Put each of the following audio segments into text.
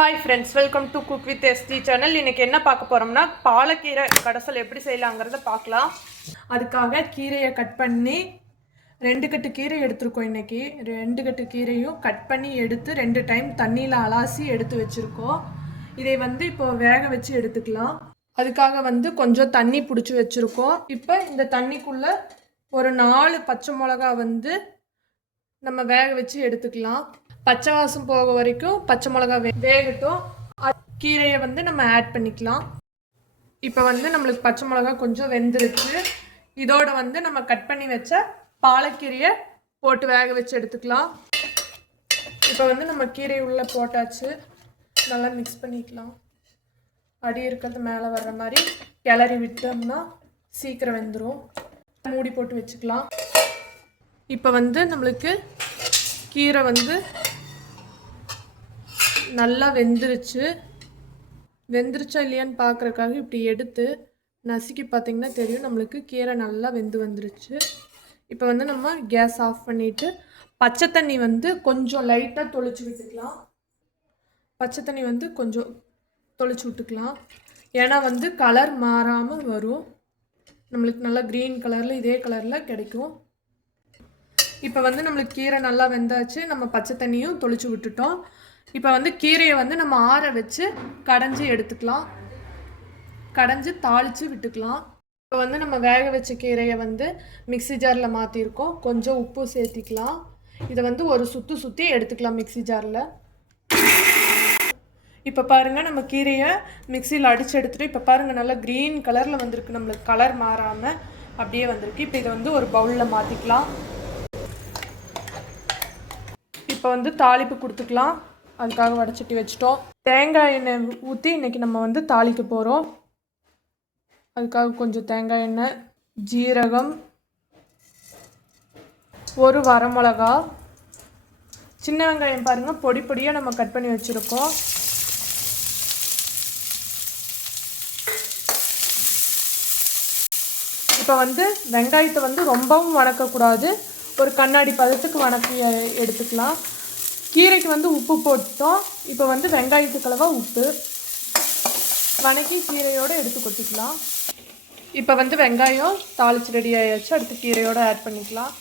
Hi friends, welcome to cook with ST channel. இன்றைக்கி என்ன பார்க்க போகிறோம்னா பாலக்கீரை கடைசல் எப்படி செய்யலாங்கிறத பார்க்கலாம். அதுக்காக கீரையை கட் பண்ணி 2 கட்டு கீரை எடுத்துருக்கோம். இன்றைக்கி 2 கட்டு கீரையும் கட் பண்ணி எடுத்து 2 டைம் தண்ணியில் அலாசி எடுத்து வச்சுருக்கோம். இதை இப்போ வேக வச்சு எடுத்துக்கலாம். அதுக்காக கொஞ்சம் தண்ணி பிடிச்சி வச்சுருக்கோம். இப்போ இந்த தண்ணிக்குள்ளே ஒரு 4 பச்சை மிளகா நம்ம வேக வச்சு எடுத்துக்கலாம். பச்சை வாசம் போக வரைக்கும் பச்சை மிளகா வேகட்டும். கீரையை நம்ம ஆட் பண்ணிக்கலாம். இப்போ நம்மளுக்கு பச்சை மிளகா கொஞ்சம் வெந்துருச்சு. இதோட நம்ம கட் பண்ணி வச்ச பாலக்கீரையை போட்டு வேக வச்சு எடுத்துக்கலாம். இப்போ நம்ம கீரை உள்ள போட்டாச்சு. நல்லா மிக்ஸ் பண்ணிக்கலாம். அடி இருக்கிறது மேலே வர்ற மாதிரி கிளறி விட்டோம்னா சீக்கிரம் வெந்துடும். மூடி போட்டு வச்சுக்கலாம். இப்போ நம்மளுக்கு கீரை நல்லா வெந்துருச்சா இல்லையான்னு பார்க்குறக்காக இப்படி எடுத்து நசுக்கி பார்த்திங்கன்னா தெரியும், நம்மளுக்கு கீரை நல்லா வந்துருச்சு. இப்போ நம்ம கேஸ் ஆஃப் பண்ணிவிட்டு பச்சை தண்ணி கொஞ்சம் லைட்டாக தொளிச்சு விட்டுக்கலாம். பச்சை தண்ணி கொஞ்சம் தொளிச்சு விட்டுக்கலாம். ஏன்னா கலர் மாறாமல் வரும். நம்மளுக்கு நல்லா க்ரீன் கலரில் இதே கலரில் கிடைக்கும். இப்போ நம்மளுக்கு கீரை நல்லா வெந்தாச்சு. நம்ம பச்சை தண்ணியும் தொளிச்சு விட்டுட்டோம். இப்போ கீரையை நம்ம ஆற வச்சு கடைஞ்சி எடுத்துக்கலாம். கடைஞ்சி தாளித்து விட்டுக்கலாம். இப்போ நம்ம வேக வச்ச கீரையை மிக்ஸி ஜாரில் மாற்றிருக்கோம். கொஞ்சம் உப்பு சேர்த்திக்கலாம். இதை ஒரு சுற்றி எடுத்துக்கலாம் மிக்ஸி ஜாரில். இப்போ பாருங்கள், நம்ம கீரையை மிக்சியில் அடித்து எடுத்துகிட்டு இப்போ பாருங்கள் நல்லா க்ரீன் கலரில் வந்திருக்கு. நம்மளுக்கு கலர் மாறாமல் அப்படியே வந்திருக்கு. இப்போ இதை ஒரு பவுலில் மாற்றிக்கலாம். இப்போ தாளிப்பு கொடுத்துக்கலாம். அதுக்காக வடைச்சட்டி வச்சிட்டோம். தேங்காய் எண்ணெய் ஊற்றி இன்றைக்கி நம்ம தாளிக்க போகிறோம். அதுக்காக கொஞ்சம் தேங்காய் எண்ணெய், ஜீரகம், ஒரு வரமிளகா, சின்ன வெங்காயம் பாருங்கள் பொடி பொடியாக நம்ம கட் பண்ணி வச்சுருக்கோம். இப்போ வெங்காயத்தை ரொம்பவும் வணக்கக்கூடாது. ஒரு கண்ணாடி பதத்துக்கு வணக்கி எடுத்துக்கலாம். கீரைக்கு உப்பு போட்டோம். இப்போ வெங்காயத்துக்கு அளவாக உப்பு வணக்கி கீரையோடு எடுத்து கொட்டிக்கலாம். இப்போ வெங்காயம் தாளிச்சு ரெடி ஆயாச்சு. அடுத்து கீரையோடு ஆட் பண்ணிக்கலாம்.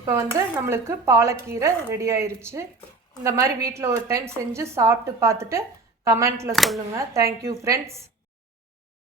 இப்போ நம்மளுக்கு பாலக்கீரை ரெடி ஆயிடுச்சு. இந்த மாதிரி வீட்டில் ஒரு டைம் செஞ்சு சாப்பிட்டு பார்த்துட்டு கமெண்ட்டில் சொல்லுங்கள். Thank you friends.